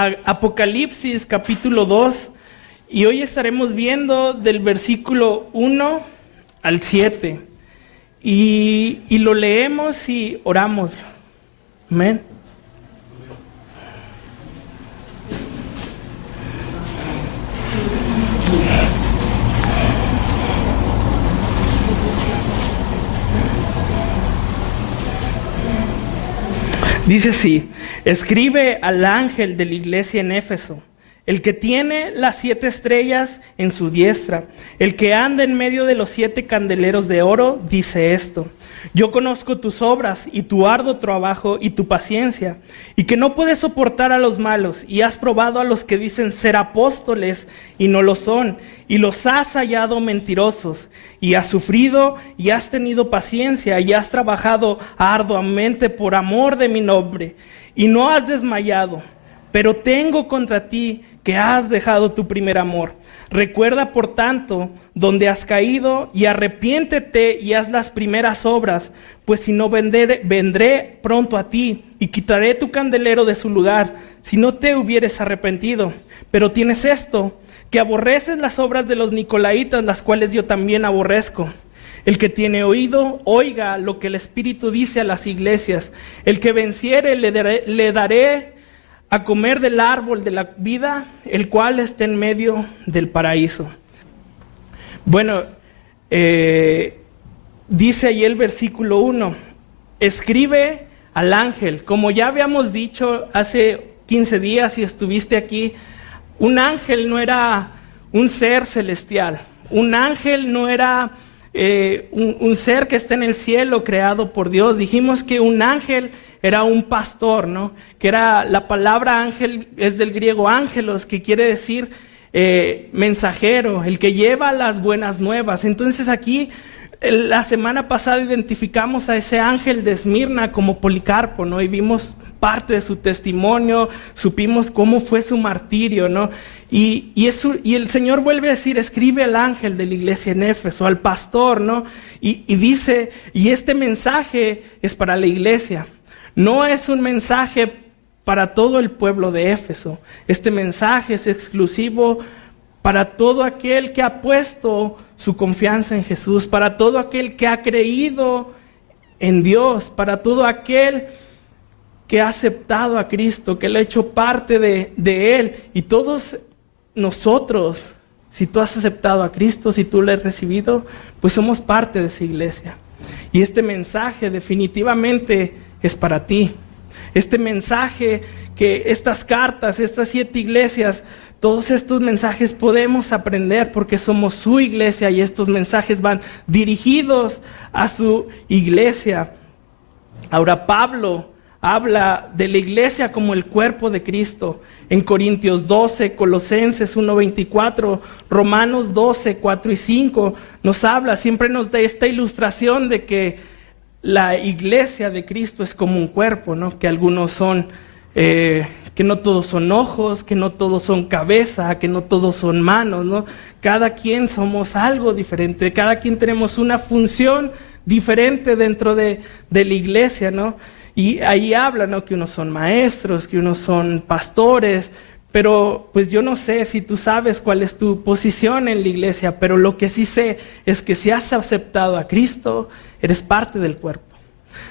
a Apocalipsis capítulo 2 y hoy estaremos viendo del versículo 1 al 7 y lo leemos y oramos. Amén. Dice así: escribe al ángel de la iglesia en Éfeso, el que tiene las 7 estrellas en su diestra, el que anda en medio de los 7 candeleros de oro, dice esto: yo conozco tus obras y tu arduo trabajo y tu paciencia, y que no puedes soportar a los malos, y has probado a los que dicen ser apóstoles y no lo son, y los has hallado mentirosos, y has sufrido y has tenido paciencia y has trabajado arduamente por amor de mi nombre, y no has desmayado. Pero tengo contra ti que has dejado tu primer amor. Recuerda, por tanto, donde has caído, y arrepiéntete y haz las primeras obras, pues si no vendré pronto a ti y quitaré tu candelero de su lugar, si no te hubieres arrepentido. Pero tienes esto, que aborreces las obras de los nicolaítas, las cuales yo también aborrezco. El que tiene oído, oiga lo que el Espíritu dice a las iglesias. El que venciere, le daré a comer del árbol de la vida, el cual está en medio del paraíso. Bueno, dice ahí el versículo 1, escribe al ángel. Como ya habíamos dicho hace 15 días, si estuviste aquí, un ángel no era un ser celestial. Un ángel no era un ser que está en el cielo creado por Dios. Dijimos que un ángel era un pastor, ¿no? Que era, la palabra ángel es del griego ángelos, que quiere decir mensajero, el que lleva las buenas nuevas. Entonces aquí, la semana pasada identificamos a ese ángel de Esmirna como Policarpo, ¿no? Y vimos parte de su testimonio, supimos cómo fue su martirio, ¿no? Y el Señor vuelve a decir, escribe al ángel de la iglesia en Éfeso, al pastor, ¿no? Y dice, y este mensaje es para la iglesia. No es un mensaje para todo el pueblo de Éfeso. Este mensaje es exclusivo para todo aquel que ha puesto su confianza en Jesús, para todo aquel que ha creído en Dios, para todo aquel que ha aceptado a Cristo, que le ha hecho parte de Él. Y todos nosotros, si tú has aceptado a Cristo, si tú le has recibido, pues somos parte de esa iglesia. Y este mensaje definitivamente es para ti. Este mensaje, que estas cartas, estas 7 iglesias, todos estos mensajes podemos aprender porque somos su iglesia y estos mensajes van dirigidos a su iglesia. Ahora Pablo habla de la iglesia como el cuerpo de Cristo. En Corintios 12, Colosenses 1:24, Romanos 12, 4 y 5 nos habla, siempre nos da esta ilustración de que la iglesia de Cristo es como un cuerpo, ¿no? Que algunos son, que no todos son ojos, que no todos son cabeza, que no todos son manos, ¿no? Cada quien somos algo diferente, cada quien tenemos una función diferente dentro de la iglesia, ¿no? Y ahí habla, ¿no? Que unos son maestros, que unos son pastores, pero pues yo no sé si tú sabes cuál es tu posición en la iglesia, pero lo que sí sé es que si has aceptado a Cristo, eres parte del cuerpo.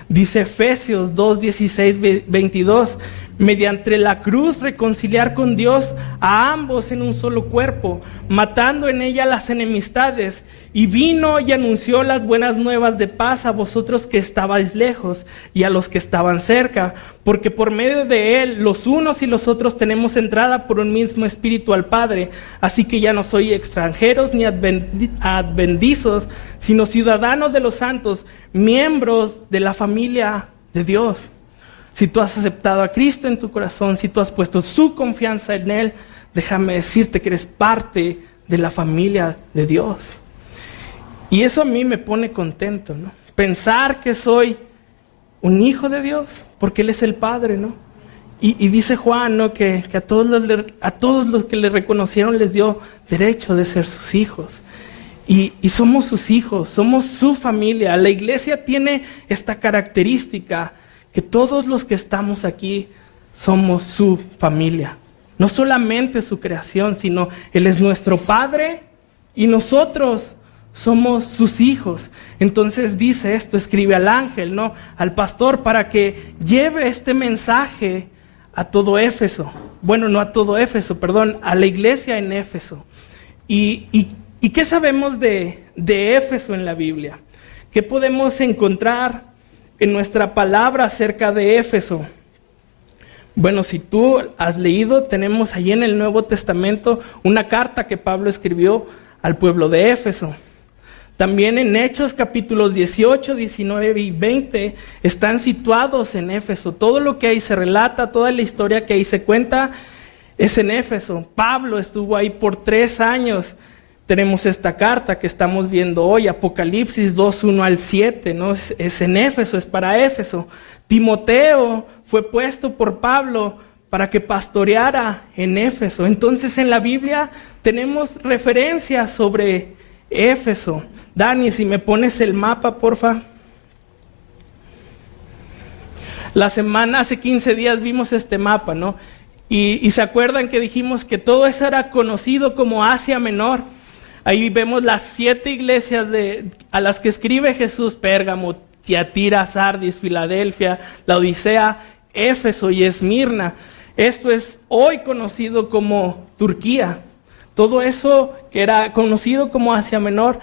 Dice Efesios 2, 16, 22, mediante la cruz reconciliar con Dios a ambos en un solo cuerpo, matando en ella las enemistades, y vino y anunció las buenas nuevas de paz a vosotros que estabais lejos y a los que estaban cerca, porque por medio de él los unos y los otros tenemos entrada por un mismo espíritu al Padre. Así que ya no soy extranjeros ni advenedizos, sino ciudadanos de los santos, miembros de la familia de Dios. Si tú has aceptado a Cristo en tu corazón, si tú has puesto su confianza en Él, déjame decirte que eres parte de la familia de Dios. Y eso a mí me pone contento, ¿no? Pensar que soy un hijo de Dios, porque Él es el Padre, ¿no? Y dice Juan, ¿no? Que a todos los que le reconocieron les dio derecho de ser sus hijos. Y somos sus hijos, somos su familia. La iglesia tiene esta característica, que todos los que estamos aquí somos su familia. No solamente su creación, sino Él es nuestro Padre y nosotros somos sus hijos. Entonces dice esto, escribe al ángel, ¿no? Al pastor, para que lleve este mensaje a todo Éfeso. Bueno, no a todo Éfeso, perdón, a la iglesia en Éfeso. ¿Y qué sabemos de Éfeso en la Biblia? ¿Qué podemos encontrar en nuestra palabra acerca de Éfeso? Bueno, si tú has leído, tenemos allí en el Nuevo Testamento una carta que Pablo escribió al pueblo de Éfeso. También en Hechos capítulos 18, 19 y 20 están situados en Éfeso. Todo lo que ahí se relata, toda la historia que ahí se cuenta es en Éfeso. Pablo estuvo ahí por 3 años. Tenemos esta carta que estamos viendo hoy, Apocalipsis 2, 1 al 7, ¿no? Es en Éfeso, es para Éfeso. Timoteo fue puesto por Pablo para que pastoreara en Éfeso. Entonces en la Biblia tenemos referencias sobre Éfeso. Dani, si me pones el mapa, porfa. Hace 15 días vimos este mapa, ¿no? Y se acuerdan que dijimos que todo eso era conocido como Asia Menor. Ahí vemos las 7 iglesias a las que escribe Jesús: Pérgamo, Tiatira, Sardis, Filadelfia, Laodicea, Éfeso y Esmirna. Esto es hoy conocido como Turquía. Todo eso que era conocido como Asia Menor,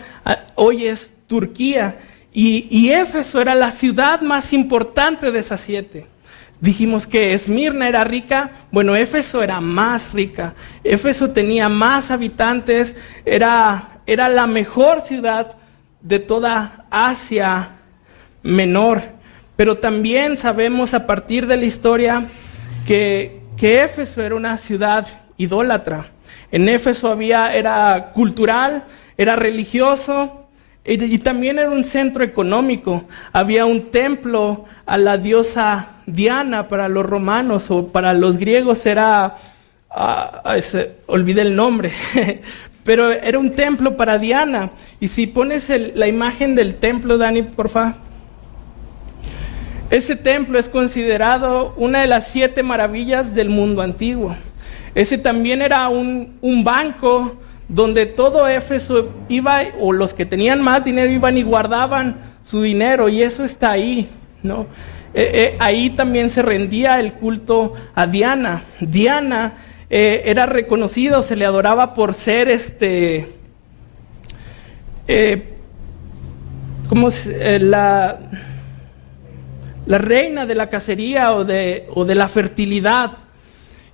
hoy es Turquía. Y Éfeso era la ciudad más importante de esas 7. Dijimos que Esmirna era rica. Bueno, Éfeso era más rica. Éfeso tenía más habitantes. Era la mejor ciudad de toda Asia Menor. Pero también sabemos a partir de la historia que Éfeso era una ciudad idólatra. En Éfeso era cultural, era religioso y también era un centro económico. Había un templo a la diosa Diana para los romanos, o para los griegos era, olvidé el nombre, pero era un templo para Diana. Y si pones la imagen del templo, Dani, por favor. Ese templo es considerado una de las 7 maravillas del mundo antiguo. Ese también era un banco donde todo Éfeso iba, o los que tenían más dinero iban y guardaban su dinero, y eso está ahí, ¿no? Ahí también se rendía el culto a Diana. Diana era reconocida o se le adoraba por ser la reina de la cacería o de la fertilidad.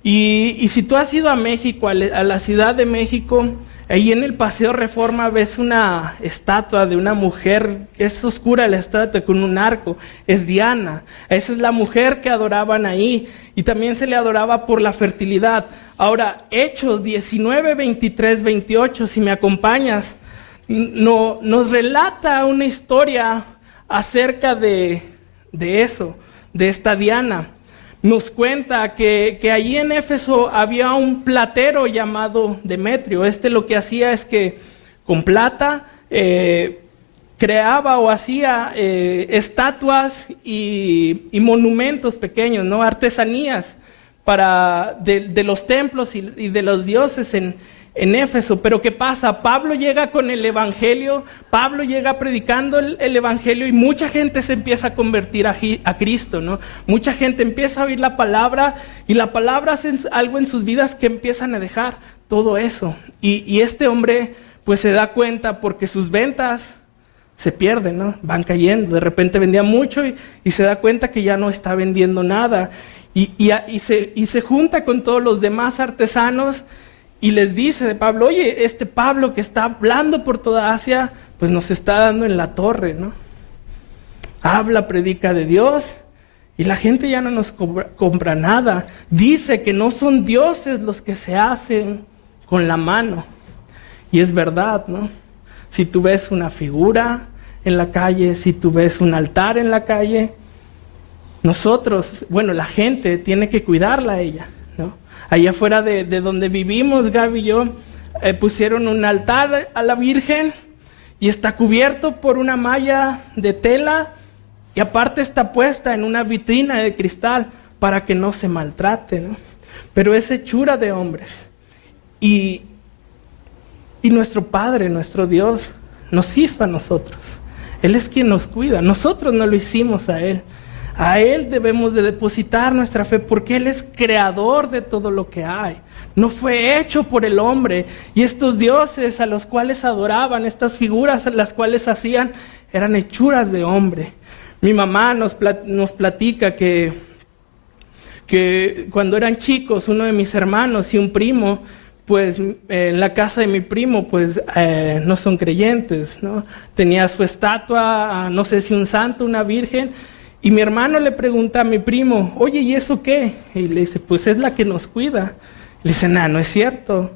Y si tú has ido a México, a la Ciudad de México, ahí en el Paseo Reforma ves una estatua de una mujer, que es oscura la estatua, con un arco, es Diana. Esa es la mujer que adoraban ahí, y también se le adoraba por la fertilidad. Ahora, Hechos 19, 23, 28, si me acompañas, nos relata una historia acerca de eso, de esta Diana. Nos cuenta que allí en Éfeso había un platero llamado Demetrio. Lo que hacía es que con plata creaba o hacía estatuas y monumentos pequeños, ¿no? Artesanías de los templos y de los dioses en Éfeso. Pero ¿qué pasa? Pablo llega con el Evangelio, Pablo llega predicando el Evangelio, y mucha gente se empieza a convertir a Cristo, ¿no? Mucha gente empieza a oír la palabra, y la palabra hace algo en sus vidas que empiezan a dejar todo eso. Y este hombre pues se da cuenta, porque sus ventas se pierden, ¿no? Van cayendo. De repente vendía mucho y se da cuenta que ya no está vendiendo nada. Y se junta con todos los demás artesanos, y les dice de Pablo: oye, este Pablo que está hablando por toda Asia, pues nos está dando en la torre, ¿no? Habla, predica de Dios, y la gente ya no nos compra nada. Dice que no son dioses los que se hacen con la mano. Y es verdad, ¿no? Si tú ves una figura en la calle, si tú ves un altar en la calle, la gente tiene que cuidarla a ella, ¿no? Allá afuera de donde vivimos, Gaby y yo, pusieron un altar a la Virgen, y está cubierto por una malla de tela, y aparte está puesta en una vitrina de cristal para que no se maltrate, ¿no? pero es hechura de hombres. Y nuestro Padre, nuestro Dios, nos hizo a nosotros. Él es quien nos cuida. Nosotros no lo hicimos a Él. A Él debemos de depositar nuestra fe porque Él es creador de todo lo que hay. No fue hecho por el hombre. Y estos dioses a los cuales adoraban, estas figuras a las cuales hacían, eran hechuras de hombre. Mi mamá nos platica que cuando eran chicos, uno de mis hermanos y un primo, pues en la casa de mi primo, pues no son creyentes, ¿no? Tenía su estatua, no sé si un santo, una virgen, y mi hermano le pregunta a mi primo, oye, ¿y eso qué? Y le dice, pues es la que nos cuida. Le dice, no es cierto,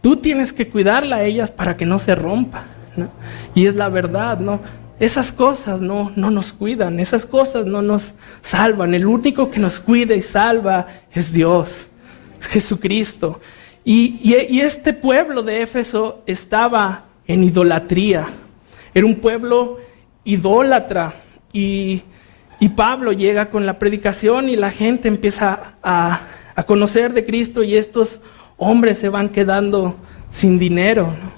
tú tienes que cuidarla a ellas para que no se rompa, ¿no? Y es la verdad, ¿no? Esas cosas no nos cuidan, esas cosas no nos salvan. El único que nos cuida y salva es Dios, es Jesucristo. Y este pueblo de Éfeso estaba en idolatría. Era un pueblo idólatra. Y Pablo llega con la predicación y la gente empieza a conocer de Cristo y estos hombres se van quedando sin dinero, ¿no?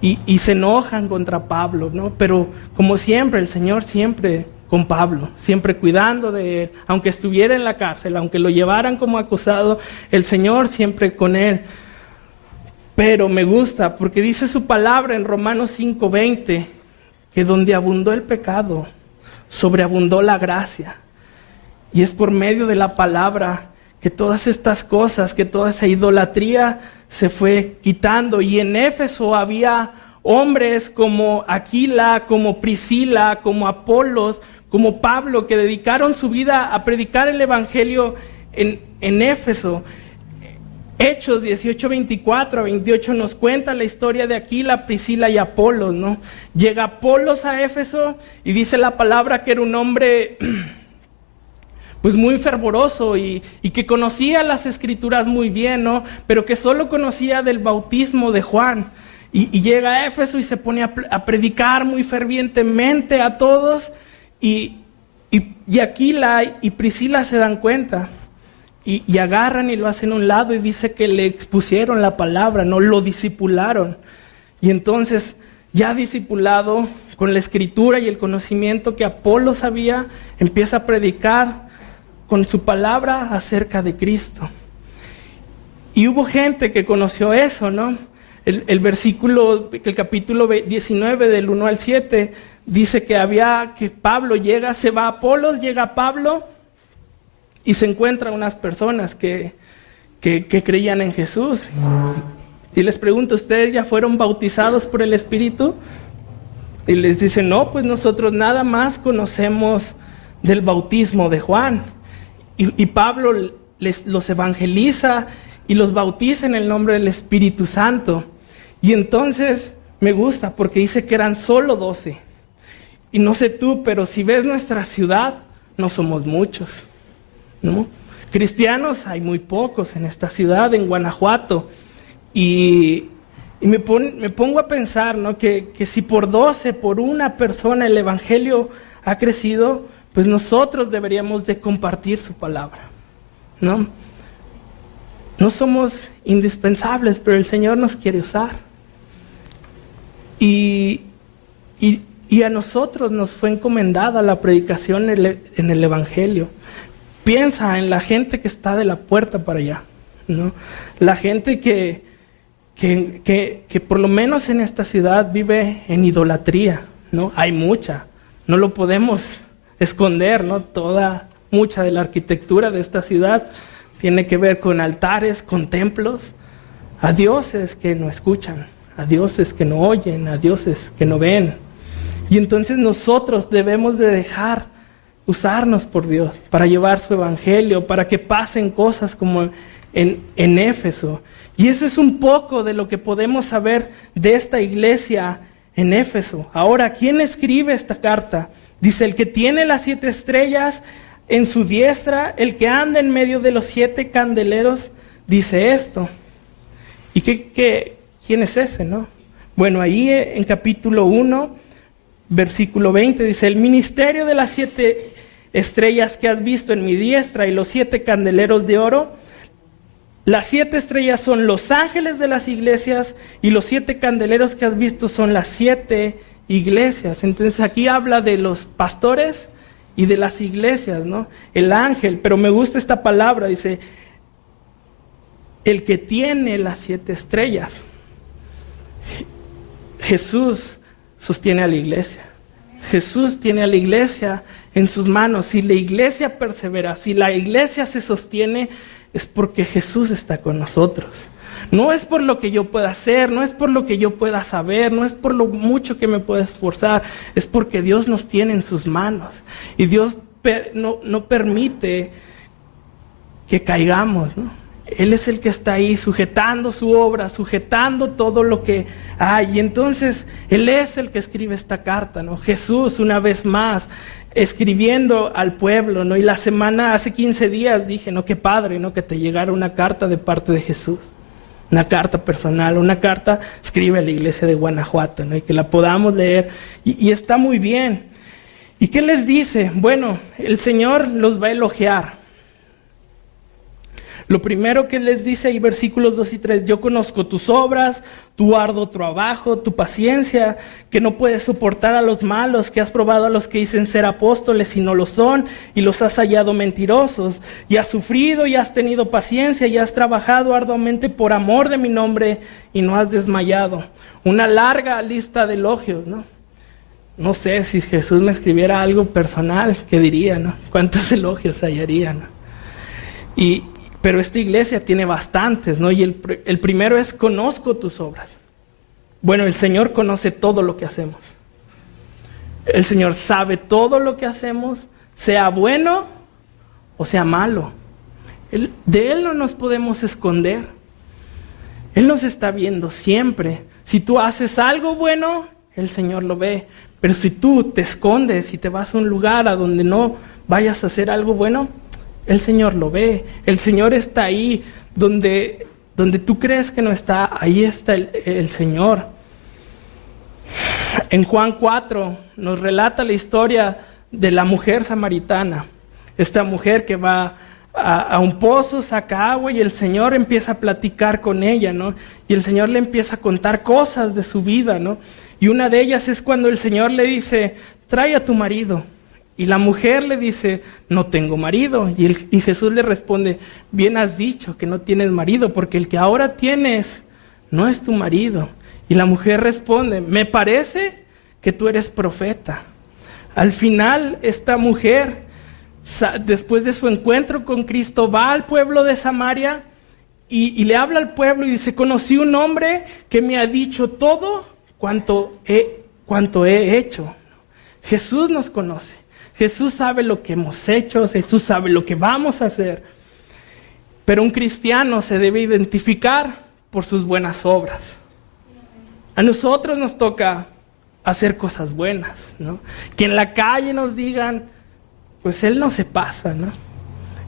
Y se enojan contra Pablo, ¿no? Pero como siempre, el Señor siempre con Pablo, siempre cuidando de él, aunque estuviera en la cárcel, aunque lo llevaran como acusado, el Señor siempre con él. Pero me gusta porque dice su palabra en Romanos 5:20, que donde abundó el pecado, sobreabundó la gracia. Y es por medio de la palabra que todas estas cosas, que toda esa idolatría se fue quitando. Y en Éfeso había hombres como Aquila, como Priscila, como Apolos, como Pablo, que dedicaron su vida a predicar el evangelio en Éfeso. Hechos 18:24-28 nos cuenta la historia de Aquila, Priscila y Apolos, ¿no? Llega Apolos a Éfeso y dice la palabra que era un hombre pues muy fervoroso y que conocía las escrituras muy bien, ¿no? Pero que solo conocía del bautismo de Juan. Y llega a Éfeso y se pone a predicar muy fervientemente a todos. Y Aquila y Priscila se dan cuenta. Y agarran y lo hacen a un lado y dice que le expusieron la palabra, ¿no? Lo discipularon. Y entonces, ya discipulado con la escritura y el conocimiento que Apolos sabía, empieza a predicar con su palabra acerca de Cristo. Y hubo gente que conoció eso, ¿no? El capítulo 19 del 1 al 7 dice que Pablo llega, se va a Apolos, llega Pablo y se encuentra unas personas que creían en Jesús. Y les pregunto, ¿ustedes ya fueron bautizados por el Espíritu? Y les dicen, no, pues nosotros nada más conocemos del bautismo de Juan. Y Pablo los evangeliza y los bautiza en el nombre del Espíritu Santo. Y entonces me gusta porque dice que eran solo 12. Y no sé tú, pero si ves nuestra ciudad, no somos muchos, ¿no? Cristianos hay muy pocos en esta ciudad, en Guanajuato. Y me pongo a pensar, ¿no? Que si por 12, por una persona el evangelio ha crecido, pues nosotros deberíamos de compartir su palabra, ¿no? No somos indispensables, pero el Señor nos quiere usar. Y a nosotros nos fue encomendada la predicación en el evangelio. Piensa en la gente que está de la puerta para allá, ¿no? La gente que por lo menos en esta ciudad vive en idolatría, ¿no? Hay mucha, no lo podemos esconder, ¿no? Mucha de la arquitectura de esta ciudad tiene que ver con altares, con templos, a dioses que no escuchan, a dioses que no oyen, a dioses que no ven. Y entonces nosotros debemos de dejar usarnos por Dios para llevar su evangelio, para que pasen cosas como en Éfeso. Y eso es un poco de lo que podemos saber de esta iglesia en Éfeso. Ahora, ¿quién escribe esta carta? Dice, el que tiene las 7 estrellas en su diestra, el que anda en medio de los 7 candeleros, dice esto. ¿Y quién es ese, no? Bueno, ahí en capítulo 1, versículo 20, dice, el ministerio de las 7 estrellas que has visto en mi diestra y los 7 candeleros de oro, Las 7 estrellas son los ángeles de las iglesias y los 7 candeleros que has visto son las 7 iglesias. Entonces aquí habla de los pastores y de las iglesias, ¿no? El ángel, pero me gusta esta palabra, dice, el que tiene las 7 estrellas. Jesús sostiene a la iglesia. Jesús tiene a la iglesia en sus manos. Si la iglesia persevera, si la iglesia se sostiene, es porque Jesús está con nosotros. No es por lo que yo pueda hacer, no es por lo que yo pueda saber, no es por lo mucho que me pueda esforzar, es porque Dios nos tiene en sus manos. Y Dios no permite que caigamos, ¿no? Él es el que está ahí sujetando su obra, sujetando todo lo que hay. Y entonces Él es el que escribe esta carta, ¿no? Jesús, una vez más, escribiendo al pueblo, ¿no? Y la semana, hace 15 días dije, ¿no? Qué padre, ¿no? Que te llegara una carta de parte de Jesús. Una carta personal, una carta escribe a la iglesia de Guanajuato, ¿no? Y que la podamos leer. Y está muy bien. ¿Y qué les dice? Bueno, el Señor los va a elogiar. Lo primero que les dice ahí, versículos 2 y 3, yo conozco tus obras, tu arduo trabajo, tu paciencia, que no puedes soportar a los malos, que has probado a los que dicen ser apóstoles y no lo son, y los has hallado mentirosos, y has sufrido y has tenido paciencia, y has trabajado arduamente por amor de mi nombre, y no has desmayado. Una larga lista de elogios, ¿no? No sé, si Jesús me escribiera algo personal, ¿qué diría, no? ¿Cuántos elogios hallaría, no? Pero esta iglesia tiene bastantes, ¿no? Y el primero es, conozco tus obras. Bueno, el Señor conoce todo lo que hacemos. El Señor sabe todo lo que hacemos, sea bueno o sea malo. De Él no nos podemos esconder. Él nos está viendo siempre. Si tú haces algo bueno, el Señor lo ve. Pero si tú te escondes y te vas a un lugar a donde no vayas a hacer algo bueno, el Señor lo ve. El Señor está ahí donde tú crees que no está, ahí está el Señor. En Juan 4 nos relata la historia de la mujer samaritana. Esta mujer que va a un pozo, saca agua y el Señor empieza a platicar con ella, ¿no? Y el Señor le empieza a contar cosas de su vida, ¿no? Y una de ellas es cuando el Señor le dice, trae a tu marido. Y la mujer le dice, no tengo marido. Y Jesús le responde, bien has dicho que no tienes marido, porque el que ahora tienes no es tu marido. Y la mujer responde, me parece que tú eres profeta. Al final, esta mujer, después de su encuentro con Cristo, va al pueblo de Samaria y le habla al pueblo y dice, conocí un hombre que me ha dicho todo cuanto he hecho. Jesús nos conoce. Jesús sabe lo que hemos hecho, Jesús sabe lo que vamos a hacer. Pero un cristiano se debe identificar por sus buenas obras. A nosotros nos toca hacer cosas buenas, ¿no? Que en la calle nos digan, pues él no se pasa, ¿no?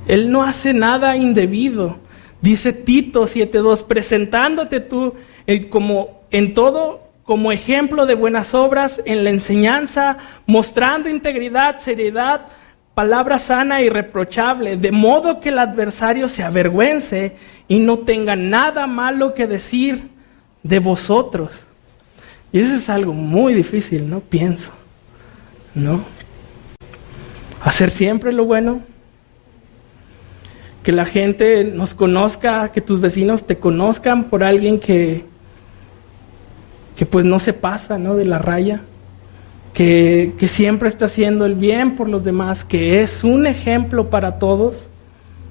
Él no hace nada indebido. Dice Tito 7:2, presentándote tú como en todo como ejemplo de buenas obras, en la enseñanza, mostrando integridad, seriedad, palabra sana y irreprochable, de modo que el adversario se avergüence y no tenga nada malo que decir de vosotros. Y eso es algo muy difícil, ¿no? Pienso, ¿no? Hacer siempre lo bueno, que la gente nos conozca, que tus vecinos te conozcan por alguien que pues no se pasa, ¿no? De la raya, que siempre está haciendo el bien por los demás, que es un ejemplo para todos.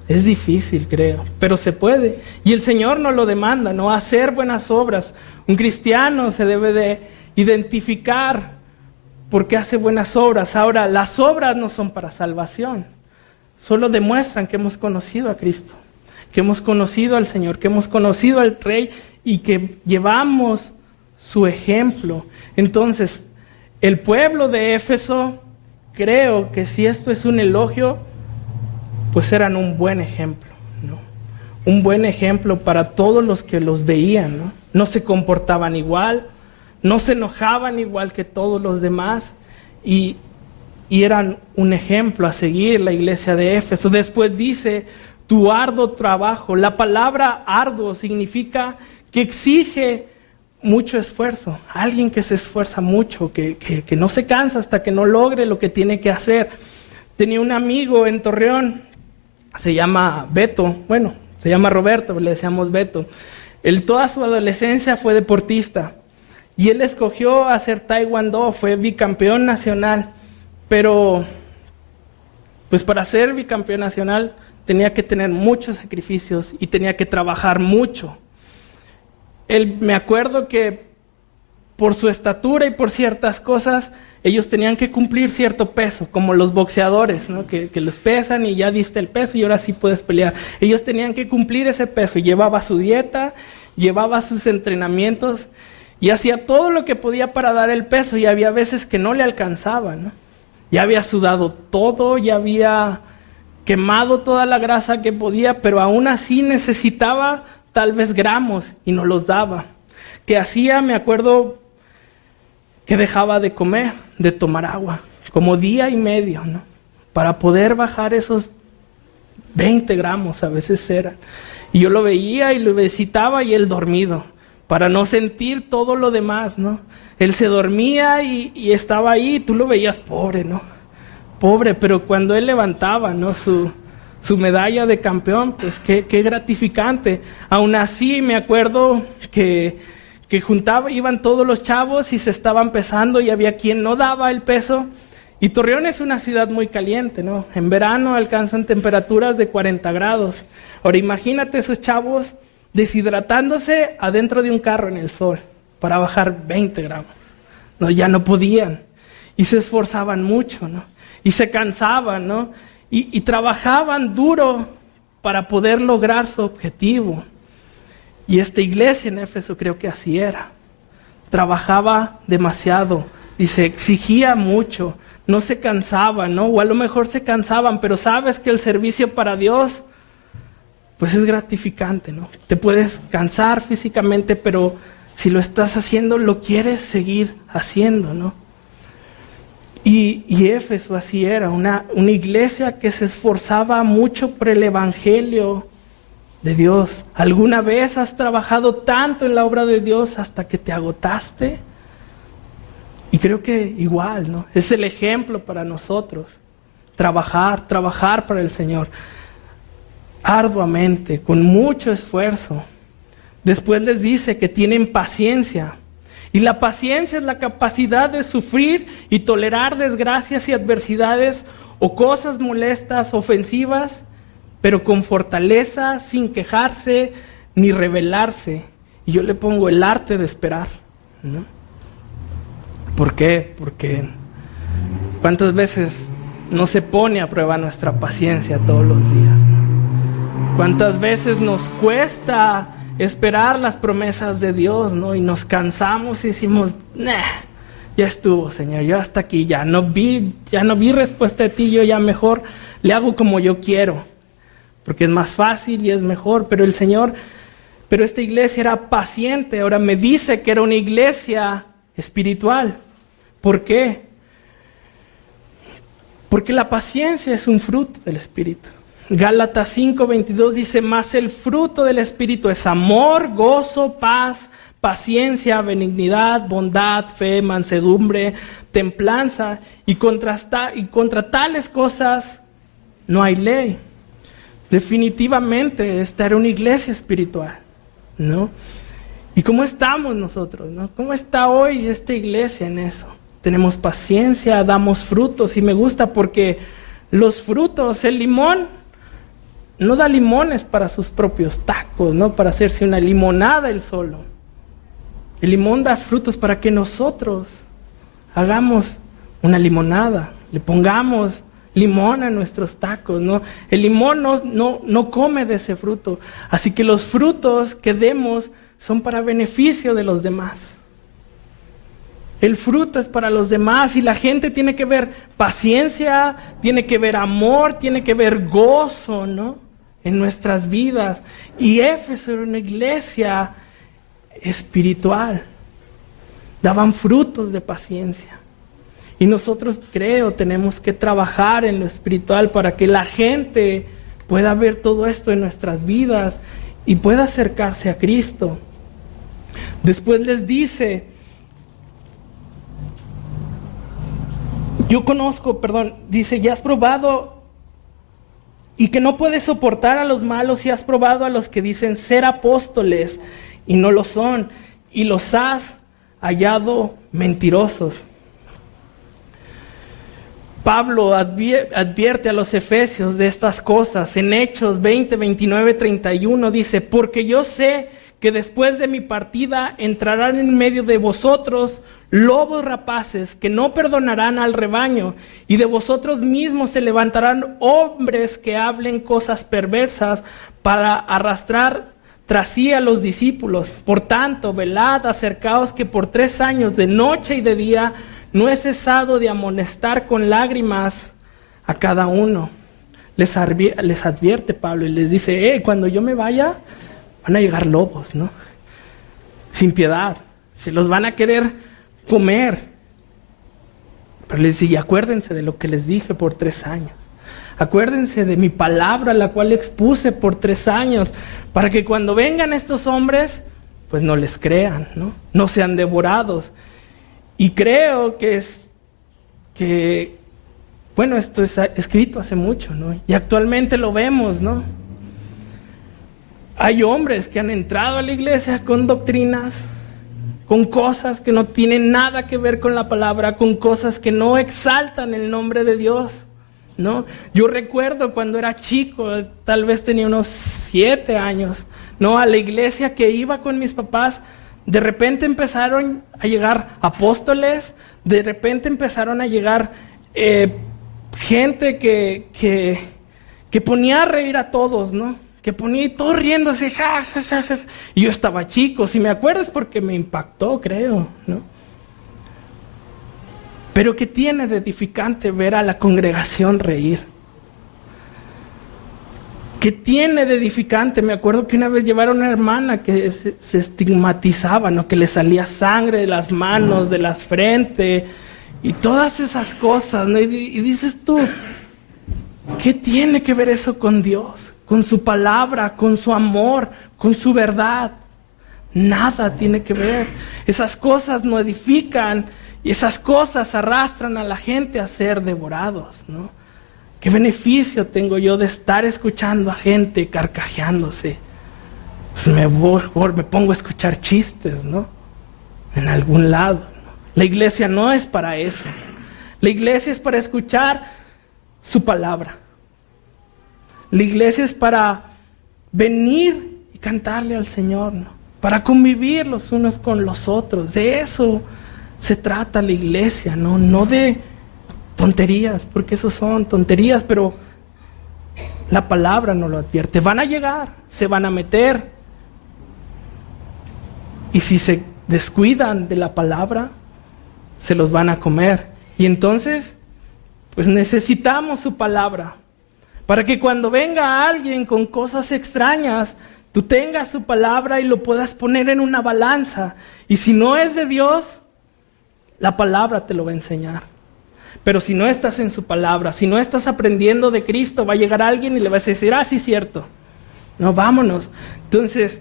Es difícil, creo, pero se puede. Y el Señor nos lo demanda, ¿no? Hacer buenas obras. Un cristiano se debe de identificar porque hace buenas obras. Ahora, las obras no son para salvación. Solo demuestran que hemos conocido a Cristo, que hemos conocido al Señor, que hemos conocido al Rey y que llevamos su ejemplo. Entonces, el pueblo de Éfeso, creo que si esto es un elogio, pues eran un buen ejemplo, ¿no? Un buen ejemplo para todos los que los veían, ¿no? No se comportaban igual, no se enojaban igual que todos los demás y eran un ejemplo a seguir la iglesia de Éfeso. Después dice, tu arduo trabajo. La palabra arduo significa que exige mucho esfuerzo. Alguien que se esfuerza mucho, que no se cansa hasta que no logre lo que tiene que hacer. Tenía un amigo en Torreón, se llama Beto, bueno, se llama Roberto, pero le decíamos Beto. Él toda su adolescencia fue deportista y él escogió hacer taekwondo, fue bicampeón nacional, pero pues para ser bicampeón nacional tenía que tener muchos sacrificios y tenía que trabajar mucho. Me acuerdo que por su estatura y por ciertas cosas, ellos tenían que cumplir cierto peso, como los boxeadores, ¿no? que los pesan y ya diste el peso y ahora sí puedes pelear. Ellos tenían que cumplir ese peso, llevaba su dieta, llevaba sus entrenamientos y hacía todo lo que podía para dar el peso y había veces que no le alcanzaba, ¿no? Ya había sudado todo, ya había quemado toda la grasa que podía, pero aún así necesitaba tal vez gramos y no los daba. ¿Qué hacía? Me acuerdo que dejaba de comer, de tomar agua, como día y medio, ¿no? Para poder bajar esos 20 gramos, a veces eran. Y yo lo veía y lo visitaba y él dormido, para no sentir todo lo demás, ¿no? Él se dormía y estaba ahí, tú lo veías pobre, ¿no? Pobre, pero cuando él levantaba, ¿no? Su medalla de campeón, pues qué gratificante. Aún así me acuerdo que iban todos los chavos y se estaban pesando y había quien no daba el peso. Y Torreón es una ciudad muy caliente, ¿no? En verano alcanzan temperaturas de 40 grados. Ahora imagínate esos chavos deshidratándose adentro de un carro en el sol para bajar 20 gramos. No, ya no podían. Y se esforzaban mucho, ¿no? Y se cansaban, ¿no? Y trabajaban duro para poder lograr su objetivo. Y esta iglesia en Éfeso creo que así era. Trabajaba demasiado y se exigía mucho. No se cansaban, ¿no? O a lo mejor se cansaban, pero sabes que el servicio para Dios, pues es gratificante, ¿no? Te puedes cansar físicamente, pero si lo estás haciendo, lo quieres seguir haciendo, ¿no? Y Éfeso así era, una iglesia que se esforzaba mucho por el evangelio de Dios. ¿Alguna vez has trabajado tanto en la obra de Dios hasta que te agotaste? Y creo que igual, ¿no? Es el ejemplo para nosotros. Trabajar para el Señor. Arduamente, con mucho esfuerzo. Después les dice que tienen paciencia. Y la paciencia es la capacidad de sufrir y tolerar desgracias y adversidades o cosas molestas, ofensivas, pero con fortaleza, sin quejarse ni rebelarse. Y yo le pongo el arte de esperar, ¿no? ¿Por qué? Porque ¿cuántas veces no se pone a prueba nuestra paciencia todos los días, ¿no? ¿Cuántas veces nos cuesta esperar las promesas de Dios, ¿no? Y nos cansamos y decimos, ya estuvo, Señor, yo hasta aquí, ya no vi respuesta de ti, yo ya mejor le hago como yo quiero, porque es más fácil y es mejor. Pero esta iglesia era paciente. Ahora me dice que era una iglesia espiritual. ¿Por qué? Porque la paciencia es un fruto del Espíritu. Gálatas 5:22 dice, mas el fruto del Espíritu es amor, gozo, paz, paciencia, benignidad, bondad, fe, mansedumbre, templanza, y contra tales cosas no hay ley. Definitivamente esta era una iglesia espiritual, ¿no? ¿Y cómo estamos nosotros, no? ¿Cómo está hoy esta iglesia en eso? Tenemos paciencia, damos frutos, y me gusta porque los frutos, el limón no da limones para sus propios tacos, ¿no? Para hacerse una limonada él solo. El limón da frutos para que nosotros hagamos una limonada, le pongamos limón a nuestros tacos, ¿no? El limón no come de ese fruto. Así que los frutos que demos son para beneficio de los demás. El fruto es para los demás y la gente tiene que ver paciencia, tiene que ver amor, tiene que ver gozo, ¿no? En nuestras vidas. Y Éfeso era una iglesia espiritual. Daban frutos de paciencia. Y nosotros, creo, tenemos que trabajar en lo espiritual para que la gente pueda ver todo esto en nuestras vidas y pueda acercarse a Cristo. Después les dice, dice, ya has probado y que no puedes soportar a los malos y has probado a los que dicen ser apóstoles y no lo son, y los has hallado mentirosos. Pablo advierte a los efesios de estas cosas. En Hechos 20, 29, 31 dice, porque yo sé que después de mi partida entrarán en medio de vosotros lobos rapaces que no perdonarán al rebaño, y de vosotros mismos se levantarán hombres que hablen cosas perversas para arrastrar tras sí a los discípulos. Por tanto, velad, acercaos, que por 3 años de noche y de día no he cesado de amonestar con lágrimas a cada uno. Les advierte Pablo y les dice, cuando yo me vaya, van a llegar lobos, ¿no? Sin piedad, se los van a querer comer. Pero les dice, acuérdense de lo que les dije por 3 años. Acuérdense de mi palabra, la cual expuse por 3 años, para que cuando vengan estos hombres, pues no les crean, ¿no? No sean devorados. Y creo bueno, esto es escrito hace mucho, ¿no? Y actualmente lo vemos, ¿no? Hay hombres que han entrado a la iglesia con doctrinas, con cosas que no tienen nada que ver con la palabra, con cosas que no exaltan el nombre de Dios, ¿no? Yo recuerdo cuando era chico, tal vez tenía unos 7 años, ¿no? A la iglesia que iba con mis papás, de repente empezaron a llegar apóstoles, de repente empezaron a llegar gente que ponía a reír a todos, ¿no? Que ponía todos riéndose, ja, ja, ja, ja. Y yo estaba chico, si me acuerdas, porque me impactó, creo, ¿no? Pero ¿qué tiene de edificante ver a la congregación reír? ¿Qué tiene de edificante? Me acuerdo que una vez llevaron a una hermana que se estigmatizaba, ¿no? Que le salía sangre de las manos, de las frentes y todas esas cosas, ¿no? Y dices tú, ¿qué tiene que ver eso con Dios? Con su palabra, con su amor, con su verdad. Nada tiene que ver. Esas cosas no edifican y esas cosas arrastran a la gente a ser devorados, ¿no? ¿Qué beneficio tengo yo de estar escuchando a gente carcajeándose? Pues me pongo a escuchar chistes, ¿no? En algún lado, ¿no? La iglesia no es para eso. La iglesia es para escuchar su palabra. La iglesia es para venir y cantarle al Señor, ¿no? Para convivir los unos con los otros. De eso se trata la iglesia, ¿no? No de tonterías, porque eso son tonterías, pero la palabra nos lo advierte. Van a llegar, se van a meter. Y si se descuidan de la palabra, se los van a comer. Y entonces, pues necesitamos su palabra. Para que cuando venga alguien con cosas extrañas, tú tengas su palabra y lo puedas poner en una balanza. Y si no es de Dios, la palabra te lo va a enseñar. Pero si no estás en su palabra, si no estás aprendiendo de Cristo, va a llegar alguien y le vas a decir, sí, cierto. No, vámonos. Entonces,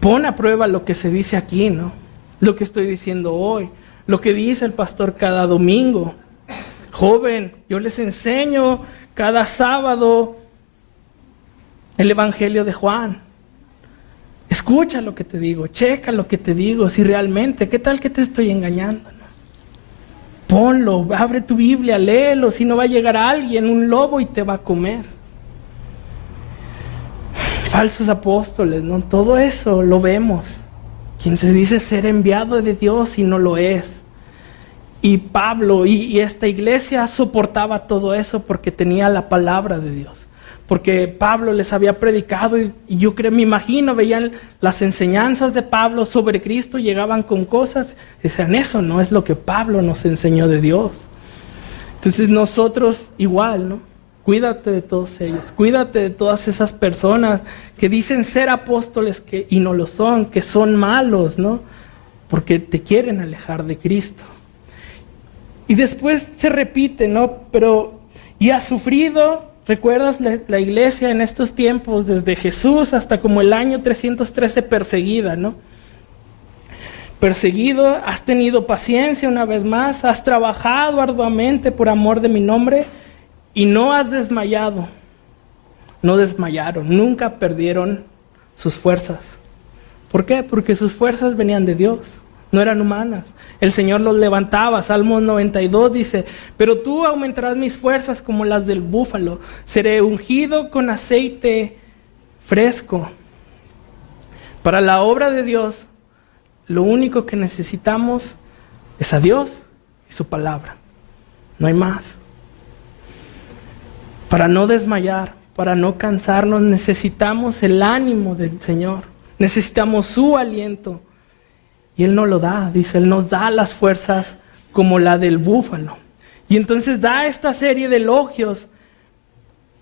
pon a prueba lo que se dice aquí, ¿no? Lo que estoy diciendo hoy, lo que dice el pastor cada domingo. Joven, yo les enseño cada sábado el Evangelio de Juan. Escucha lo que te digo, checa lo que te digo, si realmente, ¿qué tal que te estoy engañando? Ponlo, abre tu Biblia, léelo, si no va a llegar alguien, un lobo, y te va a comer. Falsos apóstoles, ¿no? Todo eso lo vemos. Quien se dice ser enviado de Dios y no lo es. Y Pablo y esta iglesia soportaba todo eso porque tenía la palabra de Dios. Porque Pablo les había predicado y yo me imagino, veían las enseñanzas de Pablo sobre Cristo, llegaban con cosas, decían, eso no es lo que Pablo nos enseñó de Dios. Entonces nosotros igual, ¿no? Cuídate de todos ellos, cuídate de todas esas personas que dicen ser apóstoles y no lo son, que son malos, ¿no? Porque te quieren alejar de Cristo. Y después se repite, ¿no? Pero y ha sufrido. ¿Recuerdas la iglesia en estos tiempos, desde Jesús hasta como el año 313, perseguida, ¿no? Perseguido, has tenido paciencia una vez más, has trabajado arduamente por amor de mi nombre y no has desmayado. No desmayaron, nunca perdieron sus fuerzas. ¿Por qué? Porque sus fuerzas venían de Dios, no eran humanas. El Señor los levantaba. Salmos 92 dice, pero tú aumentarás mis fuerzas como las del búfalo. Seré ungido con aceite fresco. Para la obra de Dios, lo único que necesitamos es a Dios y su palabra. No hay más. Para no desmayar, para no cansarnos, necesitamos el ánimo del Señor. Necesitamos su aliento. Y Él nos lo da, dice, Él nos da las fuerzas como la del búfalo. Y entonces da esta serie de elogios.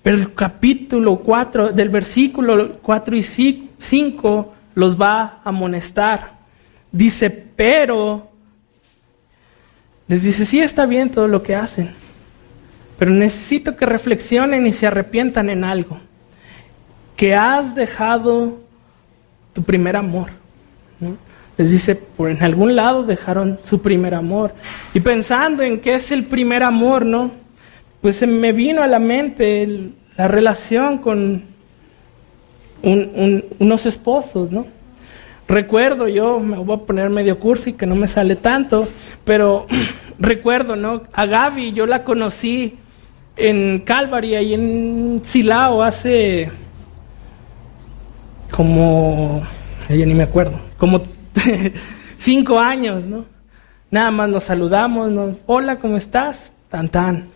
Pero el capítulo 4, del versículo 4 y 5, los va a amonestar. Dice, pero, les dice, sí está bien todo lo que hacen, pero necesito que reflexionen y se arrepientan en algo. Que has dejado tu primer amor, ¿no? Les dice, por en algún lado dejaron su primer amor. Y pensando en qué es el primer amor, ¿no? Pues se me vino a la mente la relación con unos esposos, ¿no? Recuerdo, yo me voy a poner medio cursi, que no me sale tanto, pero recuerdo, ¿no? A Gaby yo la conocí en Calvary, ahí en Silao, hace como, ya ni me acuerdo, como 5 años, ¿no? Nada más nos saludamos, ¿no? Hola, ¿cómo estás? Tan, tan.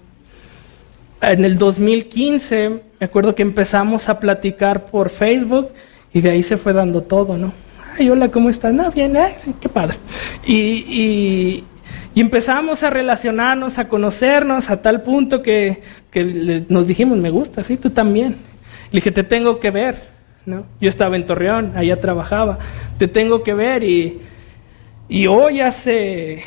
En el 2015, me acuerdo que empezamos a platicar por Facebook y de ahí se fue dando todo, ¿no? Ay, hola, ¿cómo estás? No, bien, sí, qué padre. Y empezamos a relacionarnos, a conocernos, a tal punto que nos dijimos, me gusta, sí, tú también. Le dije, te tengo que ver, ¿no? Yo estaba en Torreón, allá trabajaba. Te tengo que ver y hoy hace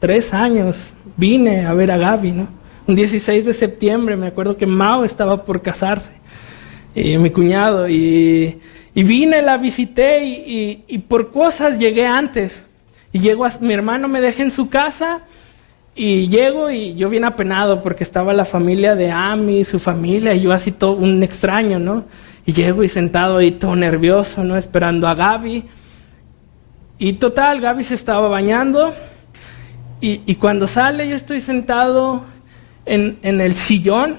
3 años vine a ver a Gaby, ¿no? Un 16 de septiembre, me acuerdo que Mao estaba por casarse, mi cuñado, y vine, la visité y por cosas llegué antes. Y mi hermano me deja en su casa y llego y yo bien apenado porque estaba la familia de Ami, su familia, y yo así todo un extraño, ¿no? Y llego y sentado ahí todo nervioso, ¿no? Esperando a Gaby. Y total, Gaby se estaba bañando y cuando sale yo estoy sentado en el sillón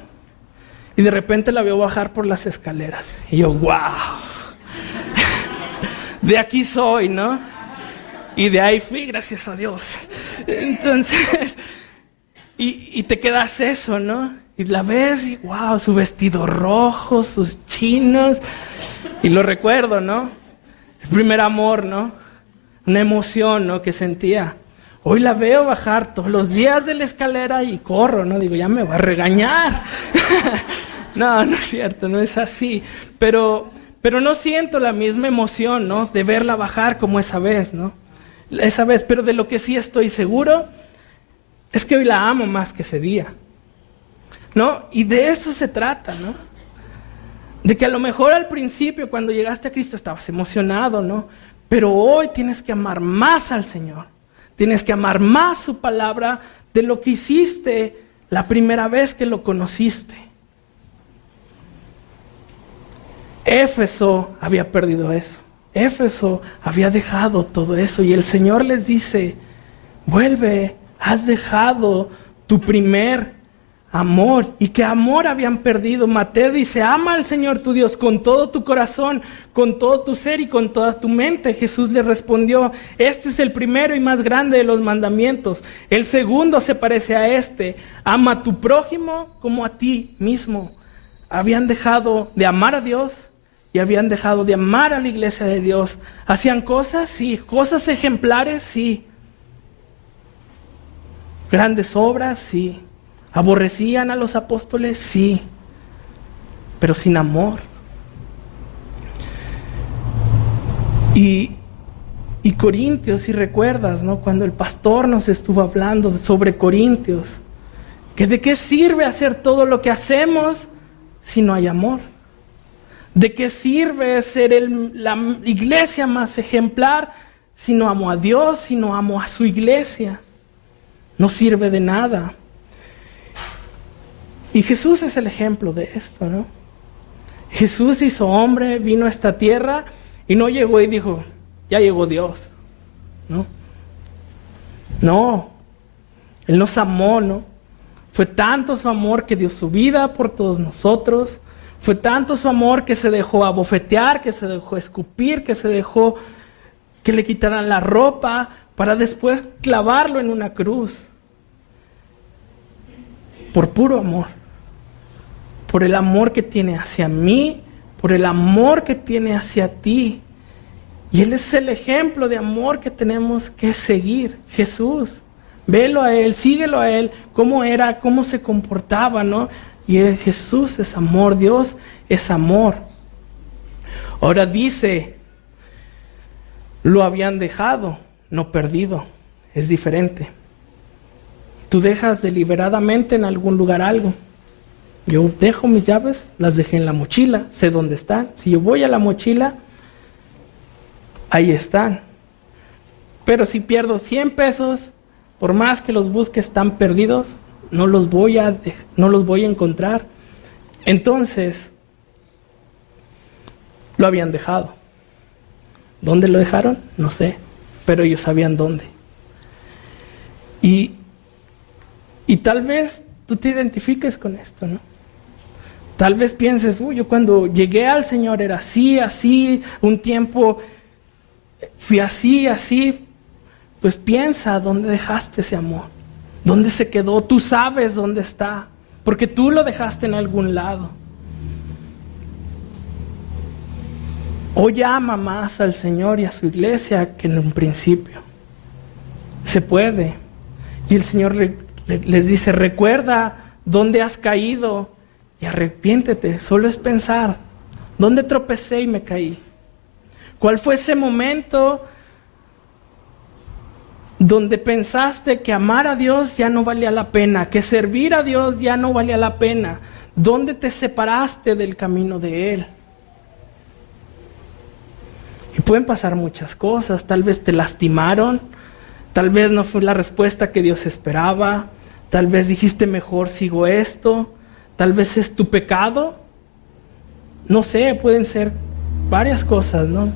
y de repente la veo bajar por las escaleras. Y yo, wow, de aquí soy, ¿no? Y de ahí fui, gracias a Dios. Entonces, y te quedas eso, ¿no? Y la ves y wow, su vestido rojo, sus chinos. Y lo recuerdo, ¿no? El primer amor, ¿no? Una emoción, ¿no? Que sentía. Hoy la veo bajar todos los días de la escalera y corro, ¿no? Digo, ya me va a regañar. No, no es cierto, no es así. Pero no siento la misma emoción, ¿no? De verla bajar como esa vez, ¿no? Esa vez, pero de lo que sí estoy seguro es que hoy la amo más que ese día, ¿no? Y de eso se trata, ¿no? De que a lo mejor al principio cuando llegaste a Cristo estabas emocionado, ¿no? Pero hoy tienes que amar más al Señor. Tienes que amar más su palabra de lo que hiciste la primera vez que lo conociste. Éfeso había perdido eso. Éfeso había dejado todo eso y el Señor les dice, vuelve, has dejado tu primer amor. ¿Y qué amor habían perdido? Mateo dice, ama al Señor tu Dios con todo tu corazón, con todo tu ser y con toda tu mente. Jesús le respondió, este es el primero y más grande de los mandamientos. El segundo se parece a este, ama a tu prójimo como a ti mismo. Habían dejado de amar a Dios y habían dejado de amar a la iglesia de Dios. ¿Hacían cosas? Sí. ¿Cosas ejemplares? Sí. ¿Grandes obras? Sí. ¿Aborrecían a los apóstoles? Sí. Pero sin amor. Y Corintios, si recuerdas, ¿no? Cuando el pastor nos estuvo hablando sobre Corintios, Que de qué sirve hacer todo lo que hacemos si no hay amor. ¿De qué sirve ser la iglesia más ejemplar si no amo a Dios, si no amo a su iglesia? No sirve de nada. Y Jesús es el ejemplo de esto, ¿no? Jesús hizo hombre, vino a esta tierra y no llegó y dijo, ya llegó Dios, ¿no? No, Él nos amó, ¿no? Fue tanto su amor que dio su vida por todos nosotros. Fue tanto su amor que se dejó abofetear, que se dejó escupir, que se dejó que le quitaran la ropa para después clavarlo en una cruz. Por puro amor. Por el amor que tiene hacia mí, por el amor que tiene hacia ti. Y Él es el ejemplo de amor que tenemos que seguir. Jesús. Velo a Él, síguelo a Él, cómo era, cómo se comportaba, ¿no? Y Jesús es amor, Dios es amor. Ahora dice, lo habían dejado, no perdido. Es diferente. Tú dejas deliberadamente en algún lugar algo. Yo dejo mis llaves, las dejé en la mochila, sé dónde están. Si yo voy a la mochila, ahí están. Pero si pierdo 100 pesos, por más que los busque, están perdidos. No los voy a encontrar. Entonces, lo habían dejado. ¿Dónde lo dejaron? No sé, pero ellos sabían dónde. Y tal vez tú te identifiques con esto, ¿no? Tal vez pienses, yo cuando llegué al Señor era así, un tiempo fui así. Pues piensa dónde dejaste ese amor. ¿Dónde se quedó? Tú sabes dónde está, porque tú lo dejaste en algún lado. Hoy ama más al Señor y a su iglesia que en un principio. Se puede. Y el Señor les dice, recuerda dónde has caído y arrepiéntete. Solo es pensar, ¿dónde tropecé y me caí? ¿Cuál fue ese momento donde pensaste que amar a Dios ya no valía la pena, que servir a Dios ya no valía la pena? ¿Dónde te separaste del camino de Él? Y pueden pasar muchas cosas. Tal vez te lastimaron, tal vez no fue la respuesta que Dios esperaba, tal vez dijiste mejor sigo esto, tal vez es tu pecado. No sé, pueden ser varias cosas, ¿no?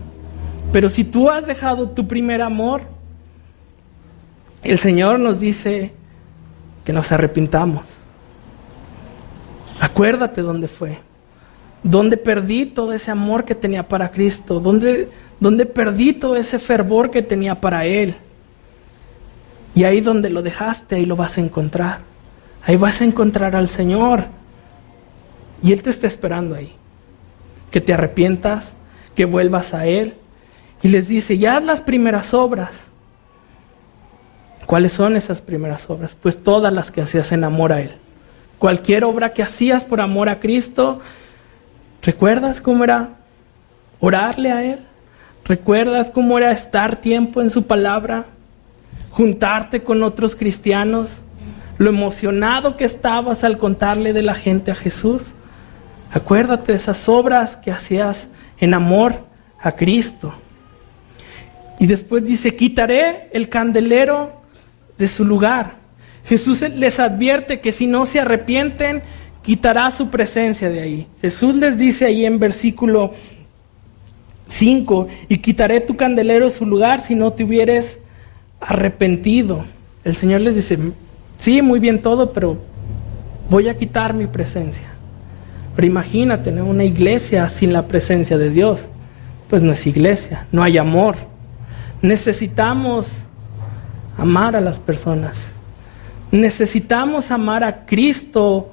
Pero si tú has dejado tu primer amor, el Señor nos dice que nos arrepintamos. Acuérdate dónde fue. Dónde perdí todo ese amor que tenía para Cristo. Dónde perdí todo ese fervor que tenía para Él. Y ahí donde lo dejaste, ahí lo vas a encontrar. Ahí vas a encontrar al Señor. Y Él te está esperando ahí. Que te arrepientas, que vuelvas a Él. Y les dice, ya haz las primeras obras. ¿Cuáles son esas primeras obras? Pues todas las que hacías en amor a Él. Cualquier obra que hacías por amor a Cristo, ¿recuerdas cómo era orarle a Él? ¿Recuerdas cómo era estar tiempo en su palabra? Juntarte con otros cristianos. Lo emocionado que estabas al contarle de la gente a Jesús. Acuérdate de esas obras que hacías en amor a Cristo. Y después dice, quitaré el candelero de su lugar. Jesús les advierte que si no se arrepienten, quitará su presencia de ahí. Jesús les dice ahí en versículo 5, y quitaré tu candelero de su lugar si no te hubieres arrepentido. El Señor les dice, sí, muy bien todo, pero voy a quitar mi presencia. Pero imagínate, ¿no? Una iglesia sin la presencia de Dios, pues no es iglesia, no hay amor. Necesitamos amar a las personas. Necesitamos amar a Cristo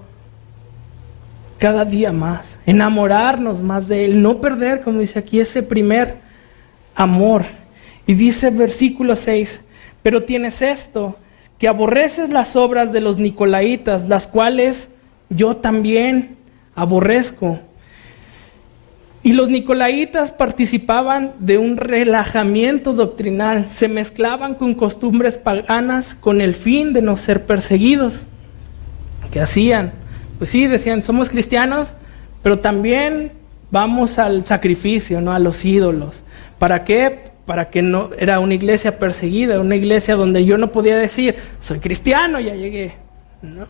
cada día más, enamorarnos más de Él, no perder, como dice aquí, ese primer amor. Y dice versículo 6, pero tienes esto, que aborreces las obras de los nicolaitas, las cuales yo también aborrezco. Y los nicolaitas participaban de un relajamiento doctrinal, se mezclaban con costumbres paganas con el fin de no ser perseguidos. ¿Qué hacían? Pues sí, decían, somos cristianos, pero también vamos al sacrificio, ¿no? A los ídolos. ¿Para qué? Para que no, era una iglesia perseguida, una iglesia donde yo no podía decir, soy cristiano, ya llegué, ¿no?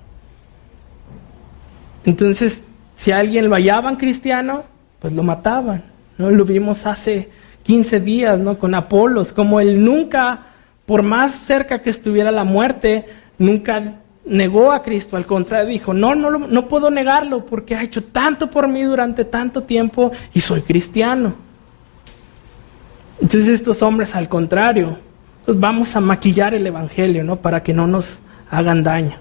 Entonces, si a alguien lo hallaban cristiano, pues lo mataban, ¿no? Lo vimos hace 15 días, ¿no? Con Apolos, como él nunca, por más cerca que estuviera la muerte, nunca negó a Cristo. Al contrario, dijo, no puedo negarlo porque ha hecho tanto por mí durante tanto tiempo y soy cristiano. Entonces estos hombres, al contrario, pues vamos a maquillar el evangelio, ¿no? Para que no nos hagan daño.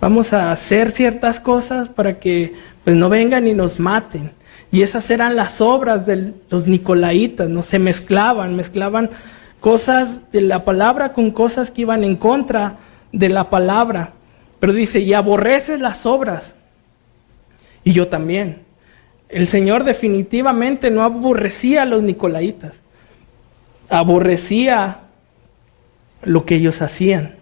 Vamos a hacer ciertas cosas para que pues no vengan y nos maten. Y esas eran las obras de los nicolaitas, ¿no? Se mezclaban cosas de la palabra con cosas que iban en contra de la palabra. Pero dice, y aborreces las obras. Y yo también. El Señor definitivamente no aborrecía a los nicolaitas. Aborrecía lo que ellos hacían.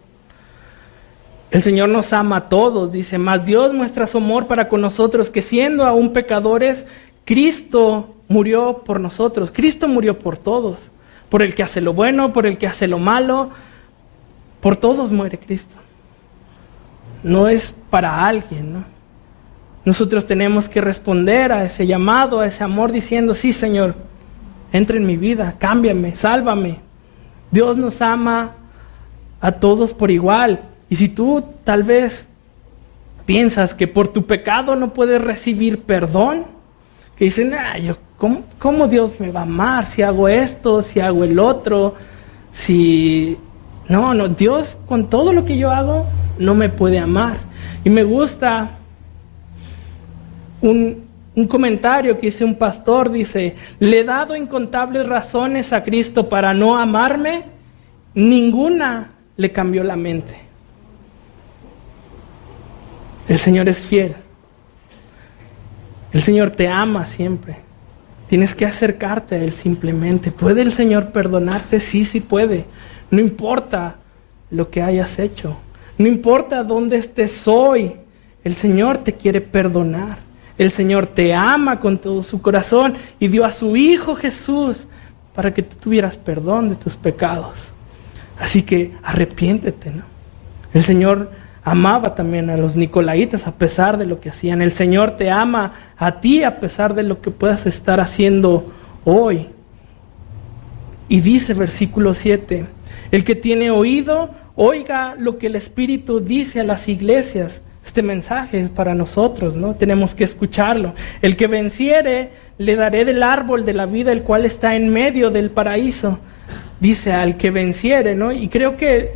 El Señor nos ama a todos, dice, mas Dios muestra su amor para con nosotros, que siendo aún pecadores, Cristo murió por nosotros. Cristo murió por todos. Por el que hace lo bueno, por el que hace lo malo. Por todos muere Cristo. No es para alguien, ¿no? Nosotros tenemos que responder a ese llamado, a ese amor, diciendo, sí, Señor, entra en mi vida, cámbiame, sálvame. Dios nos ama a todos por igual. Y si tú tal vez piensas que por tu pecado no puedes recibir perdón, que dicen, ¿cómo Dios me va a amar si hago esto, si hago el otro? No, Dios con todo lo que yo hago no me puede amar. Y me gusta un comentario que hizo un pastor, dice, le he dado incontables razones a Cristo para no amarme, ninguna le cambió la mente. El Señor es fiel. El Señor te ama siempre. Tienes que acercarte a Él simplemente. ¿Puede el Señor perdonarte? Sí, sí puede. No importa lo que hayas hecho. No importa dónde estés hoy. El Señor te quiere perdonar. El Señor te ama con todo su corazón y dio a su Hijo Jesús para que tú tuvieras perdón de tus pecados. Así que arrepiéntete, ¿no? El Señor amaba también a los nicolaitas a pesar de lo que hacían. El Señor te ama a ti a pesar de lo que puedas estar haciendo hoy. Y dice versículo 7, el que tiene oído, oiga lo que el Espíritu dice a las iglesias. Este mensaje es para nosotros, ¿no? Tenemos que escucharlo. El que venciere, le daré del árbol de la vida, el cual está en medio del paraíso. Dice al que venciere, ¿no? Y creo que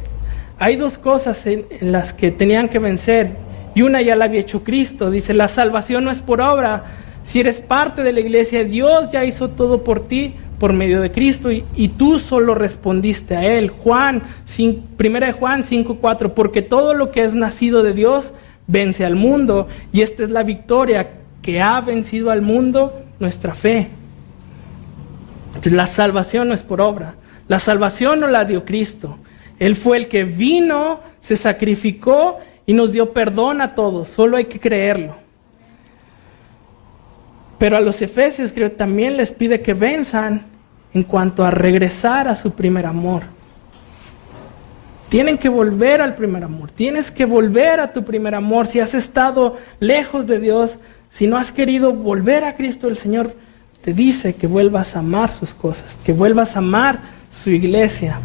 hay dos cosas en las que tenían que vencer. Y una ya la había hecho Cristo. Dice, la salvación no es por obra. Si eres parte de la iglesia, Dios ya hizo todo por ti por medio de Cristo y tú solo respondiste a Él. 1 Juan 5:4, porque todo lo que es nacido de Dios vence al mundo, y esta es la victoria que ha vencido al mundo, nuestra fe. Entonces, la salvación no es por obra. La salvación no la dio Cristo. Él fue el que vino, se sacrificó y nos dio perdón a todos. Solo hay que creerlo. Pero a los efesios creo también les pide que venzan en cuanto a regresar a su primer amor. Tienen que volver al primer amor. Tienes que volver a tu primer amor. Si has estado lejos de Dios, si no has querido volver a Cristo, el Señor te dice que vuelvas a amar sus cosas, que vuelvas a amar su iglesia.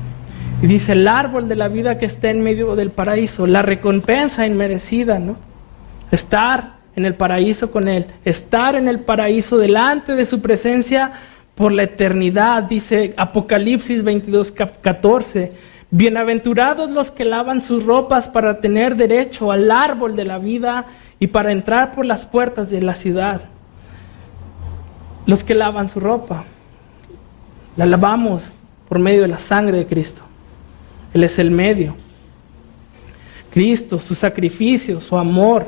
Y dice, el árbol de la vida que está en medio del paraíso, la recompensa inmerecida, ¿no? Estar en el paraíso con Él, estar en el paraíso delante de su presencia por la eternidad. Dice Apocalipsis 22:14, bienaventurados los que lavan sus ropas para tener derecho al árbol de la vida y para entrar por las puertas de la ciudad. Los que lavan su ropa, la lavamos por medio de la sangre de Cristo. Él es el medio. Cristo, su sacrificio, su amor.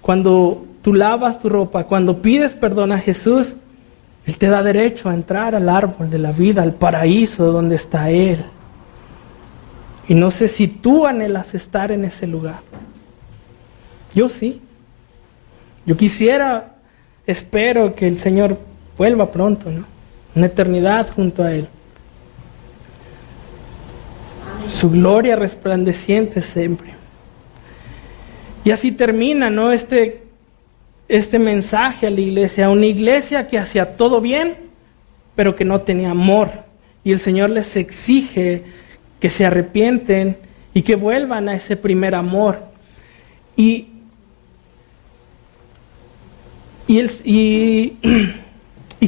Cuando tú lavas tu ropa, cuando pides perdón a Jesús, Él te da derecho a entrar al árbol de la vida, al paraíso donde está Él. Y no sé si tú anhelas estar en ese lugar. Yo sí. Yo quisiera, espero que el Señor vuelva pronto, ¿no? Una eternidad junto a Él. Amén. Su gloria resplandeciente siempre. Y así termina, ¿no? Este mensaje a la iglesia. Una iglesia que hacía todo bien, pero que no tenía amor. Y el Señor les exige que se arrepienten y que vuelvan a ese primer amor. Y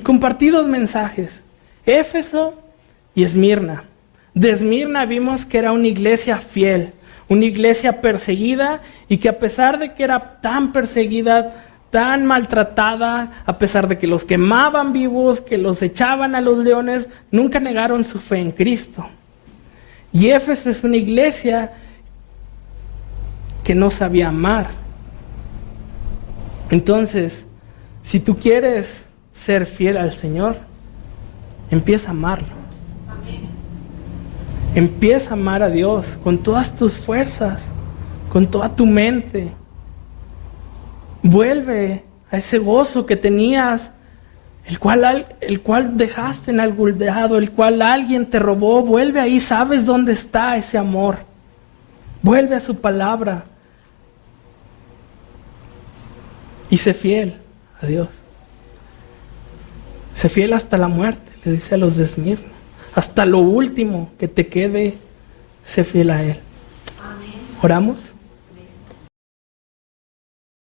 compartí dos mensajes, Éfeso y Esmirna. De Esmirna vimos que era una iglesia fiel, una iglesia perseguida, y que a pesar de que era tan perseguida, tan maltratada, a pesar de que los quemaban vivos, que los echaban a los leones, nunca negaron su fe en Cristo. Y Éfeso es una iglesia que no sabía amar. Entonces, si tú quieres ser fiel al Señor, empieza a amarlo. Amén. Empieza a amar a Dios con todas tus fuerzas, con toda tu mente. Vuelve a ese gozo que tenías, el cual dejaste en algún lado, el cual alguien te robó. Vuelve ahí, sabes dónde está ese amor. Vuelve a su palabra y sé fiel a Dios. Sé fiel hasta la muerte, le dice a los de Esmirna. Hasta lo último que te quede, sé fiel a Él. Amén. ¿Oramos?